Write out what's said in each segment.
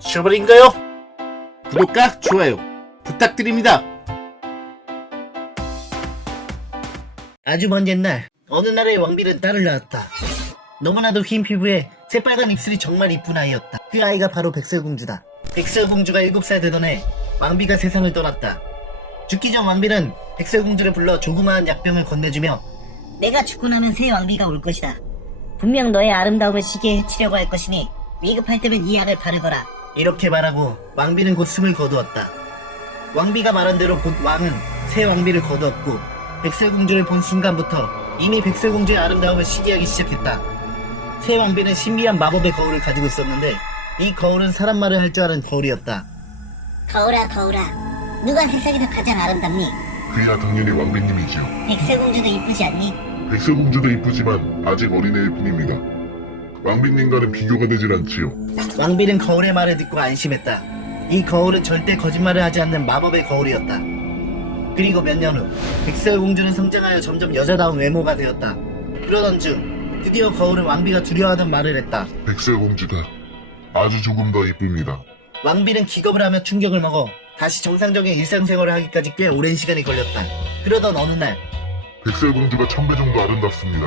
셔버린가요? 구독과 좋아요 부탁드립니다. 아주 먼 옛날 어느 나라의 왕비는 딸을 낳았다. 너무나도 흰 피부에 새빨간 입술이 정말 이쁜 아이였다. 그 아이가 바로 백설공주다. 백설공주가 7살 되던 해 왕비가 세상을 떠났다. 죽기 전 왕비는 백설공주를 불러 조그마한 약병을 건네주며 내가 죽고 나면 새 왕비가 올 것이다. 분명 너의 아름다움을 시기에 해치려고 할 것이니 위급할 때면 이 약을 바르거라. 이렇게 말하고 왕비는 곧 숨을 거두었다. 왕비가 말한 대로 곧 왕은 새 왕비를 거두었고 백설공주를 본 순간부터 이미 백설공주의 아름다움을 시기하기 시작했다. 새 왕비는 신비한 마법의 거울을 가지고 있었는데 이 거울은 사람 말을 할 줄 아는 거울이었다. 거울아 거울아, 누가 세상에서 가장 아름답니? 그야 당연히 왕비님이지요. 백설공주도 이쁘지 않니? 백설공주도 이쁘지만 아직 어린애일 뿐입니다. 왕비님과는 비교가 되질 않지요. 왕비는 거울의 말을 듣고 안심했다. 이 거울은 절대 거짓말을 하지 않는 마법의 거울이었다. 그리고 몇 년 후 백설공주는 성장하여 점점 여자다운 외모가 되었다. 그러던 중 드디어 거울은 왕비가 두려워하던 말을 했다. 백설공주가 아주 조금 더 이쁩니다. 왕비는 기겁을 하며 충격을 먹어 다시 정상적인 일상생활을 하기까지 꽤 오랜 시간이 걸렸다. 그러던 어느 날 백설공주가 1000배 정도 아름답습니다.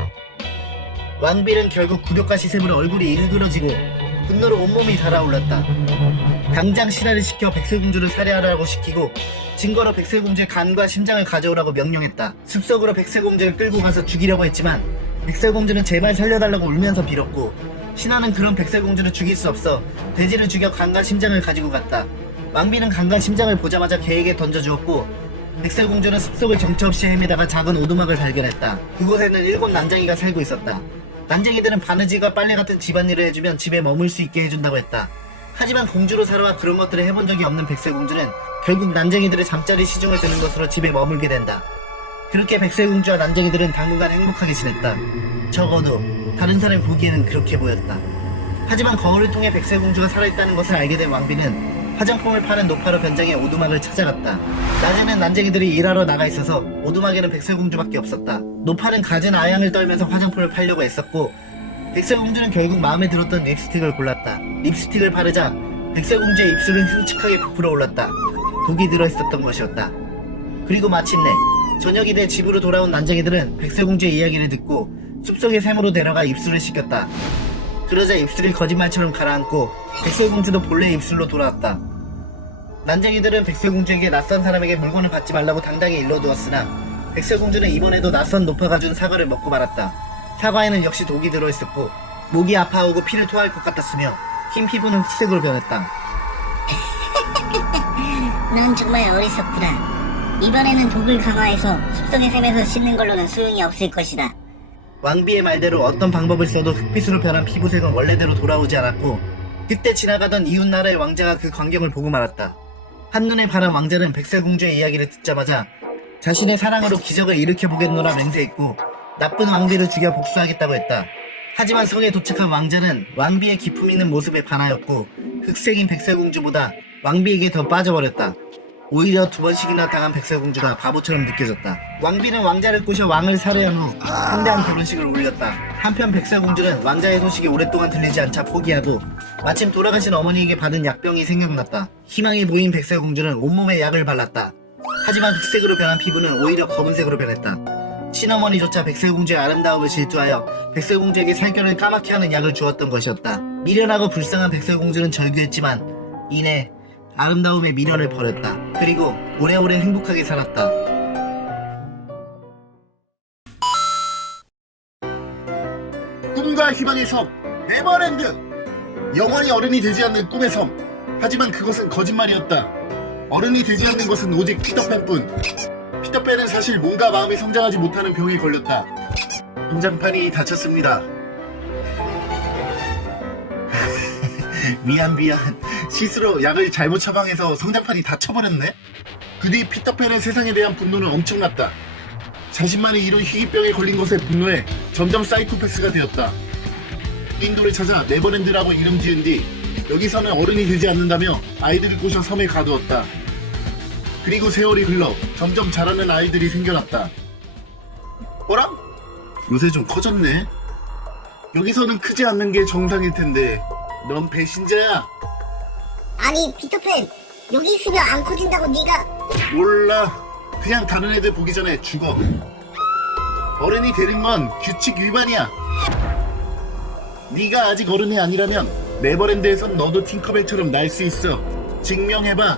왕비는 결국 굴욕과 시샘으로 얼굴이 일그러지고 분노로 온몸이 달아올랐다. 당장 신하를 시켜 백설공주를 살해하라고 시키고 증거로 백설공주의 간과 심장을 가져오라고 명령했다. 숲속으로 백설공주를 끌고 가서 죽이려고 했지만 백설공주는 제발 살려달라고 울면서 빌었고 신하는 그런 백설공주를 죽일 수 없어 돼지를 죽여 간과 심장을 가지고 갔다. 왕비는 간과 심장을 보자마자 개에게 던져주었고 백설공주는 숲속을 정처 없이 헤매다가 작은 오두막을 발견했다. 그곳에는 7 난쟁이가 살고 있었다. 난쟁이들은 바느질과 빨래 같은 집안일을 해주면 집에 머물 수 있게 해준다고 했다. 하지만 공주로 살아와 그런 것들을 해본 적이 없는 백설공주는 결국 난쟁이들의 잠자리 시중을 드는 것으로 집에 머물게 된다. 그렇게 백설공주와 난쟁이들은 당분간 행복하게 지냈다. 적어도 다른 사람이 보기에는 그렇게 보였다. 하지만 거울을 통해 백설공주가 살아있다는 것을 알게 된 왕비는 화장품을 파는 노파로 변장해 오두막을 찾아갔다. 낮에는 난쟁이들이 일하러 나가 있어서 오두막에는 백설공주밖에 없었다. 노파는 갖은 아양을 떨면서 화장품을 팔려고 애썼고 백설공주는 결국 마음에 들었던 립스틱을 골랐다. 립스틱을 바르자 백설공주의 입술은 흉측하게 부풀어 올랐다. 독이 들어있었던 것이었다. 그리고 마침내 저녁이 돼 집으로 돌아온 난쟁이들은 백설공주의 이야기를 듣고 숲속의 샘으로 데려가 입술을 씻겼다. 그러자 입술이 거짓말처럼 가라앉고 백설공주도 본래 입술로 돌아왔다. 난쟁이들은 백설공주에게 낯선 사람에게 물건을 받지 말라고 당당히 일러두었으나 백설공주는 이번에도 낯선 노파가 준 사과를 먹고 말았다. 사과에는 역시 독이 들어있었고 목이 아파오고 피를 토할 것 같았으며 흰 피부는 흑색으로 변했다. 넌 정말 어리석구나. 이번에는 독을 강화해서 숲속의 샘에서 씻는 걸로는 소용이 없을 것이다. 왕비의 말대로 어떤 방법을 써도 흑빛으로 변한 피부색은 원래대로 돌아오지 않았고 그때 지나가던 이웃나라의 왕자가 그 광경을 보고 말았다. 한눈에 반한 왕자는 백설공주의 이야기를 듣자마자 자신의 사랑으로 기적을 일으켜보겠노라 맹세했고 나쁜 왕비를 죽여 복수하겠다고 했다. 하지만 성에 도착한 왕자는 왕비의 기품 있는 모습에 반하였고 흑색인 백설공주보다 왕비에게 더 빠져버렸다. 오히려 2번씩이나 당한 백설공주가 바보처럼 느껴졌다. 왕비는 왕자를 꼬셔 왕을 살해한 후 성대한 결혼식을 올렸다. 한편 백설공주는 왕자의 소식이 오랫동안 들리지 않자 포기하고 마침 돌아가신 어머니에게 받은 약병이 생각났다. 희망이 보인 백설공주는 온몸에 약을 발랐다. 하지만 흑색으로 변한 피부는 오히려 검은색으로 변했다. 친어머니조차 백설공주의 아름다움을 질투하여 백설공주에게 살결을 까맣게 하는 약을 주었던 것이었다. 미련하고 불쌍한 백설공주는 절규했지만 이내 아름다움의 미련을 버렸다. 그리고 오래오래 행복하게 살았다. 꿈과 희망의 섬 네버랜드. 영원히 어른이 되지 않는 꿈의 섬. 하지만 그것은 거짓말이었다. 어른이 되지 않는 것은 오직 피터팬뿐. 피터팬은 사실 몸과 마음이 성장하지 못하는 병에 걸렸다. 성장판이 다쳤습니다. 미안 실수로 약을 잘못 처방해서 성장판이 다쳐버렸네. 그 뒤 피터팬의 세상에 대한 분노는 엄청났다. 자신만이 이룬 희귀병에 걸린 것에 분노해 점점 사이코패스가 되었다. 인도를 찾아 네버랜드라고 이름 지은 뒤 여기서는 어른이 되지 않는다며 아이들을 꼬셔 섬에 가두었다. 그리고 세월이 흘러 점점 자라는 아이들이 생겨났다. 어라? 요새 좀 커졌네. 여기서는 크지 않는 게 정상일 텐데 넌 배신자야. 아니 피터팬 여기 있으면 안 커진다고 네가. 몰라. 그냥 다른 애들 보기 전에 죽어. 어른이 되는 건 규칙 위반이야. 네가 아직 어른이 아니라면 네버랜드에선 너도 팅커벨처럼 날 수 있어. 증명해봐.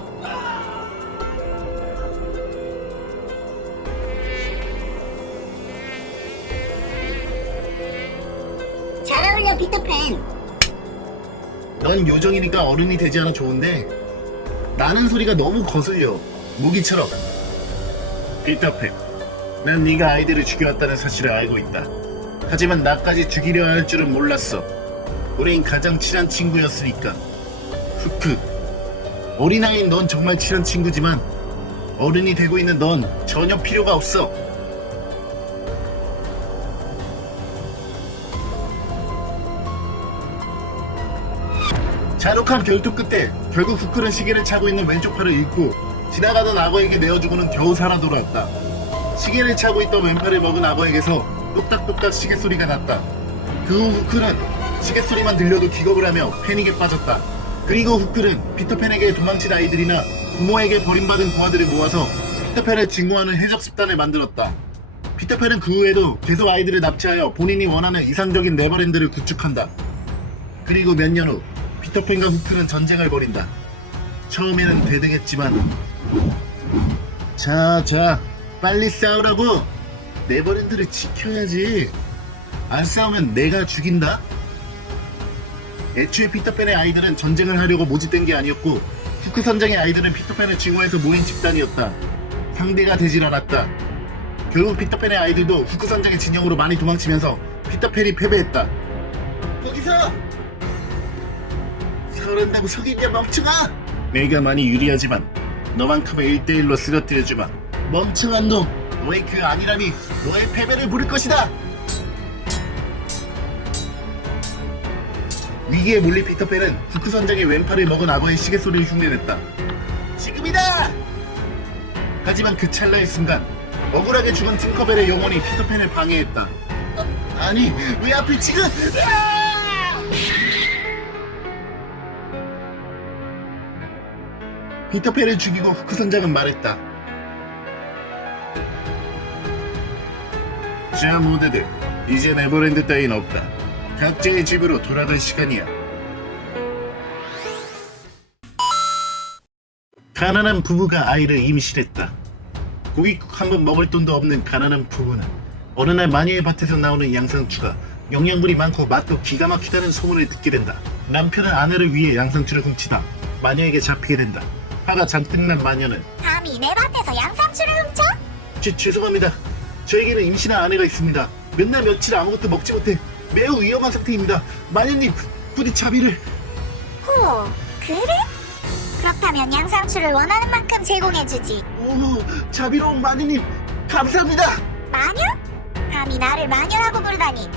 잘 어울려 피터팬. 넌 요정이니까 어른이 되지 않아 좋은데 나는 소리가 너무 거슬려. 무기처럼. 피터팬, 난 네가 아이들을 죽여왔다는 사실을 알고 있다. 하지만 나까지 죽이려 할 줄은 몰랐어. 우린 가장 친한 친구였으니까. 후크, 어린아이인 넌 정말 친한 친구지만 어른이 되고 있는 넌 전혀 필요가 없어. 잔혹한 결투 끝에 결국 후크는 시계를 차고 있는 왼쪽 팔을 잃고 지나가던 악어에게 내어주고는 겨우 살아 돌아왔다. 시계를 차고 있던 왼팔을 먹은 악어에게서 똑딱똑딱 시계 소리가 났다. 그 후 후크는 시계 소리만 들려도 기겁을 하며 패닉에 빠졌다. 그리고 후크는 피터팬에게 도망친 아이들이나 부모에게 버림받은 고아들을 모아서 피터팬을 증오하는 해적 집단을 만들었다. 피터팬은 그 후에도 계속 아이들을 납치하여 본인이 원하는 이상적인 네버랜드를 구축한다. 그리고 몇 년 후 피터팬과 후크는 전쟁을 벌인다. 처음에는 대등했지만 자 빨리 싸우라고. 네버랜드를 지켜야지. 안 싸우면 내가 죽인다. 애초에 피터팬의 아이들은 전쟁을 하려고 모집된 게 아니었고 후크 선장의 아이들은 피터팬을 증오해서 모인 집단이었다. 상대가 되질 않았다. 결국 피터팬의 아이들도 후크 선장의 진영으로 많이 도망치면서 피터팬이 패배했다. 거기서 서른다고 속이냐 멍청아. 내가 많이 유리하지만 너만큼은 1대1로 쓰러뜨려주마. 멍청한 놈, 너의 그 안일함이 너의 패배를 부를 것이다. 위기에 몰린 피터팬은 후크 선장의 왼팔을 먹은 악어의 시계 소리를 흉내냈다. 지금이다! 하지만 그 찰나의 순간 억울하게 죽은 팅커벨의 영혼이 피터팬을 방해했다. 아니 왜 하필 지금? 피터팬을 죽이고 후크 선장은 말했다. 자 모두들, 이제 네버랜드 따윈 없다. 각자의 집으로 돌아갈 시간이야. 가난한 부부가 아이를 임신했다. 고깃국 한 번 먹을 돈도 없는 가난한 부부는 어느 날 마녀의 밭에서 나오는 양상추가 영양분이 많고 맛도 기가 막히다는 소문을 듣게 된다. 남편은 아내를 위해 양상추를 훔치다 마녀에게 잡히게 된다. 화가 잔뜩 난 마녀는 감히 내 밭에서 양상추를 훔쳐? 죄송합니다. 저에게는 임신한 아내가 있습니다. 맨날 며칠 아무것도 먹지 못해 매우 위험한 상태입니다. 마녀님, 부디 자비를. 호, 그래? 그렇다면 양상추를 원하는 만큼 제공해주지. 오, 자비로운 마녀님, 감사합니다. 마녀? 감히 나를 마녀라고 부르다니.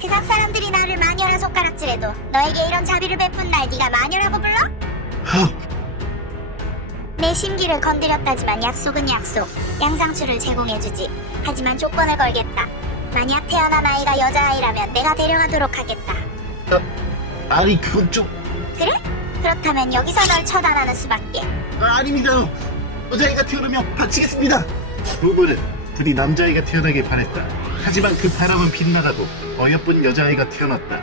세상 사람들이 나를 마녀라 손가락질해도 너에게 이런 자비를 베푼 날 네가 마녀라고 불러? 내 심기를 건드렸다지만 약속은 약속. 양상추를 제공해주지. 하지만 조건을 걸겠다. 만약 태어난 아이가 여자아이라면 내가 데려가도록 하겠다. 아니 그건 좀... 그래? 그렇다면 여기서 널 처단하는 수밖에. 아닙니다. 여자아이가 태어나면 바치겠습니다. 부부는 부디 남자아이가 태어나길 바랬다. 하지만 그 바람은 빗나가고 어여쁜 여자아이가 태어났다.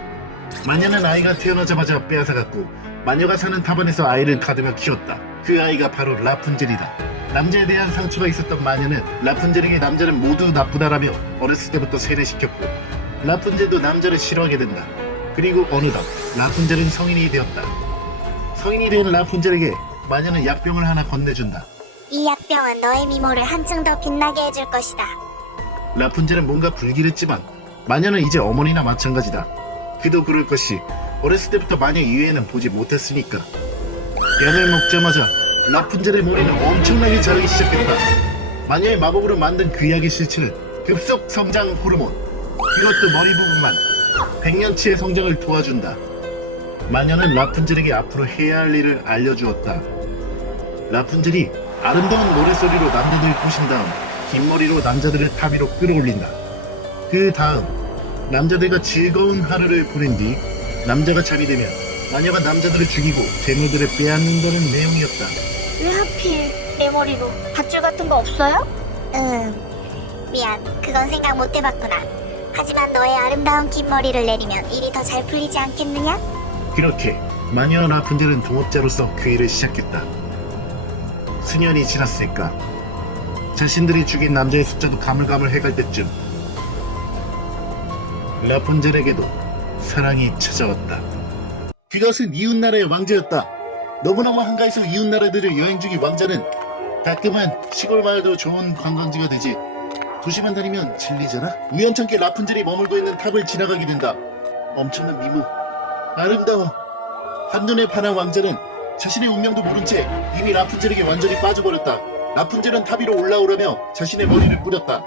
마녀는 아이가 태어나자마자 빼앗아갔고 마녀가 사는 타반에서 아이를 가두며 키웠다. 그 아이가 바로 라푼젤이다. 남자에 대한 상처가 있었던 마녀는 라푼젤에게 남자는 모두 나쁘다라며 어렸을 때부터 세뇌시켰고 라푼젤도 남자를 싫어하게 된다. 그리고 어느덧 라푼젤은 성인이 되었다. 성인이 된 라푼젤에게 마녀는 약병을 하나 건네준다. 이 약병은 너의 미모를 한층 더 빛나게 해줄 것이다. 라푼젤은 뭔가 불길했지만 마녀는 이제 어머니나 마찬가지다. 그도 그럴 것이 어렸을 때부터 마녀 이외에는 보지 못했으니까. 약을 먹자마자 라푼젤의 머리는 엄청나게 자라기 시작했다. 마녀의 마법으로 만든 그 약의 실체는 급속 성장 호르몬. 이것도 머리 부분만 100년치의 성장을 도와준다. 마녀는 라푼젤에게 앞으로 해야 할 일을 알려주었다. 라푼젤이 아름다운 노래소리로 남자들을 꼬신 다음 긴 머리로 남자들을 탑 위로 끌어올린다. 그 다음 남자들과 즐거운 하루를 보낸 뒤 남자가 잠이 되면 마녀가 남자들을 죽이고 재물들을 빼앗는다는 내용이었다. 왜 하필 내 머리로 밧줄 같은 거 없어요? 미안. 그건 생각 못 해봤구나. 하지만 너의 아름다운 긴 머리를 내리면 일이 더 잘 풀리지 않겠느냐? 그렇게 마녀와 라푼젤은 동업자로서 교회를 시작했다. 수년이 지났을까. 자신들이 죽인 남자의 숫자도 가물가물해갈 때쯤 라푼젤에게도 사랑이 찾아왔다. 그것은 이웃나라의 왕자였다. 너무너무 한가해서 이웃나라들을 여행 중인 왕자는 가끔은 시골 마을도 좋은 관광지가 되지. 도시만 다니면 질리잖아. 우연찮게 라푼젤이 머물고 있는 탑을 지나가게 된다. 엄청난 미모, 아름다워. 한눈에 반한 왕자는 자신의 운명도 모른 채 이미 라푼젤에게 완전히 빠져버렸다. 라푼젤은 탑 위로 올라오려며 자신의 머리를 뿌렸다.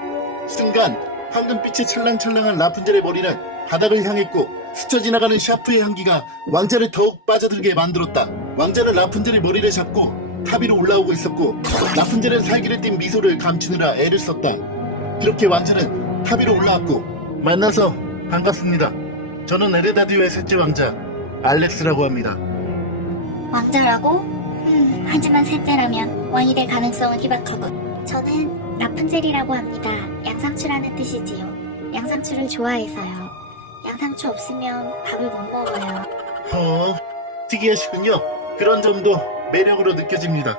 순간 황금빛에 찰랑찰랑한 라푼젤의 머리는 바닥을 향했고 스쳐 지나가는 샤프의 향기가 왕자를 더욱 빠져들게 만들었다. 왕자는 라푼젤의 머리를 잡고 탑 위로 올라오고 있었고 라푼젤은 살기를 띤 미소를 감추느라 애를 썼다. 그렇게 왕자는 탑 위로 올라왔고 만나서 반갑습니다. 저는 에르다디오의 셋째 왕자 알렉스라고 합니다. 왕자라고? 하지만 셋째라면 왕이 될 가능성은 희박하군. 저는 라푼젤이라고 합니다. 양상추라는 뜻이지요. 양상추를 좋아해서요. 양상추 없으면 밥을 못 먹어요. 특이하시군요. 그런 점도 매력으로 느껴집니다.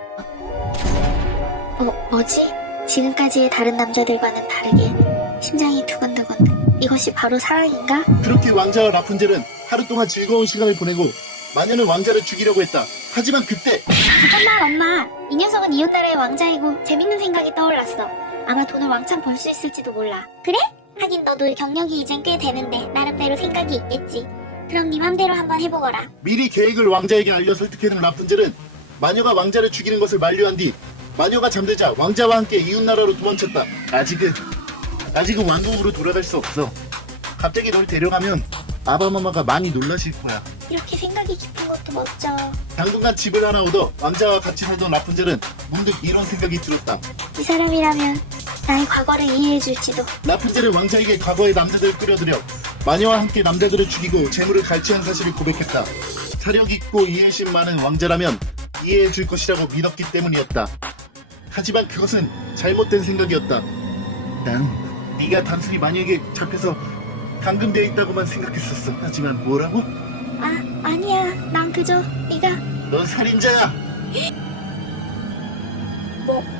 뭐지? 지금까지의 다른 남자들과는 다르게 심장이 두근두근. 이것이 바로 사랑인가? 그렇게 왕자와 라푼젤은 하루 동안 즐거운 시간을 보내고 마녀는 왕자를 죽이려고 했다. 하지만 그때 잠깐만 엄마. 이 녀석은 이웃나라의 왕자이고 재밌는 생각이 떠올랐어. 아마 돈을 왕창 벌 수 있을지도 몰라. 그래? 하긴 너도 경력이 이젠 꽤 되는데 나름대로 생각이 있겠지. 그럼 네 맘대로 한번 해보거라. 미리 계획을 왕자에게 알려 설득해놓은 라푼젤은 마녀가 왕자를 죽이는 것을 만류한 뒤 마녀가 잠들자 왕자와 함께 이웃나라로 도망쳤다. 아직은 왕국으로 돌아갈 수 없어. 갑자기 널 데려가면 아바마마가 많이 놀라실 거야. 이렇게 생각이 깊은 것도 멋져. 당분간 집을 하나 얻어 왕자와 같이 살던 라푼젤은 문득 이런 생각이 들었다. 이 사람이라면 나의 과거를 이해해줄지도. 라푼젤은 왕자에게 과거의 남자들을 끌어들여 마녀와 함께 남자들을 죽이고 재물을 갈취한 사실을 고백했다. 사력 있고 이해심 많은 왕자라면 이해해줄 것이라고 믿었기 때문이었다. 하지만 그것은 잘못된 생각이었다. 난 네가 단순히 마녀에게 잡혀서 감금되어 있다고만 생각했었어. 하지만 뭐라고? 아니야. 난 그저 네가 넌 살인자야.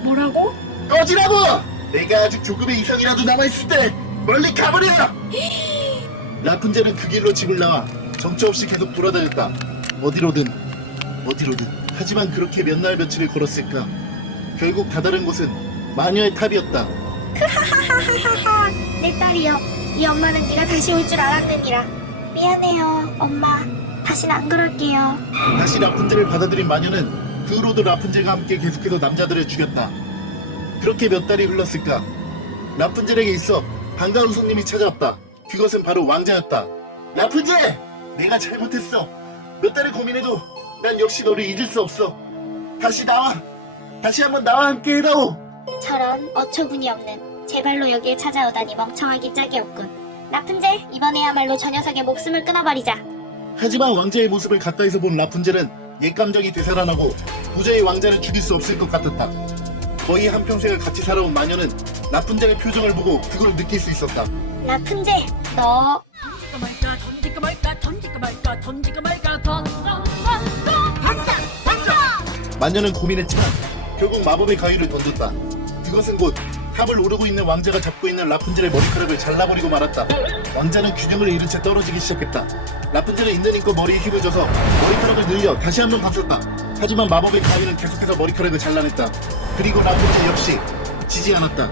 뭐라고? 꺼지라고! 내가 아직 조금의 이성이라도 남아있을 때 멀리 가버려! 라푼젤은 그 길로 집을 나와 정처 없이 계속 돌아다녔다. 어디로든. 하지만 그렇게 몇 날 며칠을 걸었을까. 결국 다다른 곳은 마녀의 탑이었다. 크하하하하하. 내 딸이여. 이 엄마는 네가 다시 올 줄 알았느니라. 미안해요 엄마. 다신 안 그럴게요. 다시 라푼젤을 받아들인 마녀는 그 후로도 라푼젤과 함께 계속해서 남자들을 죽였다. 그렇게 몇 달이 흘렀을까. 라푼젤에게 있어 반가운 손님이 찾아왔다. 그것은 바로 왕자였다. 라푼젤! 내가 잘못했어. 몇 달을 고민해도 난 역시 너를 잊을 수 없어. 다시 나와. 다시 한번 나와 함께 해다오. 저런 어처구니 없는. 제 발로 여길 찾아오다니 멍청하기 짝이 없군. 라푼젤, 이번에야말로 저 녀석의 목숨을 끊어버리자. 하지만 왕자의 모습을 가까이서 본 라푼젤은 옛 감정이 되살아나고 도저히 왕자를 죽일 수 없을 것 같았다. 거의 한평생을 같이 살아온 마녀는 라푼젤의 표정을 보고 그걸 느낄 수 있었다. 라푼젤, 너 던질까 말까 마녀는 고민했지만 결국 마법의 가위를 던졌다. 그것은 곧 탑을 오르고 있는 왕자가 잡고 있는 라푼젤의 머리카락을 잘라버리고 말았다. 왕자는 균형을 잃은 채 떨어지기 시작했다. 라푼젤은 있는 힘껏 머리에 힘을 줘서 머리카락을 늘려 다시 한번 감쌌다. 하지만 마법의 가위는 계속해서 머리카락을 잘라냈다. 그리고 라푼젤 역시 지지 않았다.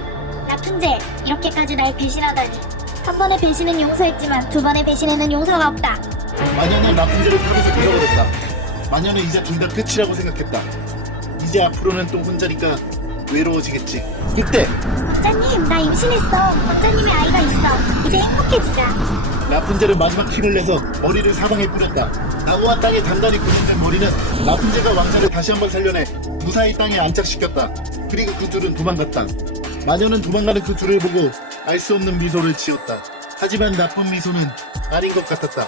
라푼젤, 이렇게까지 날 배신하다니. 한 번의 배신은 용서했지만 두 번의 배신에는 용서가 없다. 마녀는 라푼젤을 탑에서 밀어버렸다. 마녀는 이제 둘 다 끝이라고 생각했다. 이제 앞으로는 또 혼자니까 외로워지겠지. 이때 왕자님, 나 임신했어. 왕자님의 아이가 있어. 이제 행복해지자. 라푼젤은 마지막 힘을 내서 머리를 사방에 뿌렸다. 나무와 땅에 단단히 고정된 머리는 라푼젤과 왕자를 다시 한번 살려내 무사히 땅에 안착시켰다. 그리고 그 둘은 도망갔다. 마녀는 도망가는 그 둘을 보고 알 수 없는 미소를 지었다. 하지만 나쁜 미소는 아닌 것 같았다.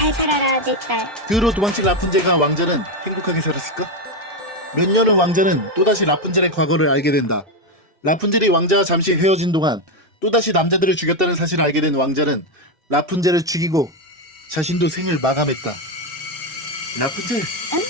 잘 살아라 내 딸. 그로 도망친 라푼젤과 왕자는 행복하게 살았을까? 몇 년 후 왕자는 또다시 라푼젤의 과거를 알게 된다. 라푼젤이 왕자와 잠시 헤어진 동안 또다시 남자들을 죽였다는 사실을 알게 된 왕자는 라푼젤을 죽이고 자신도 생을 마감했다. 라푼젤? 응?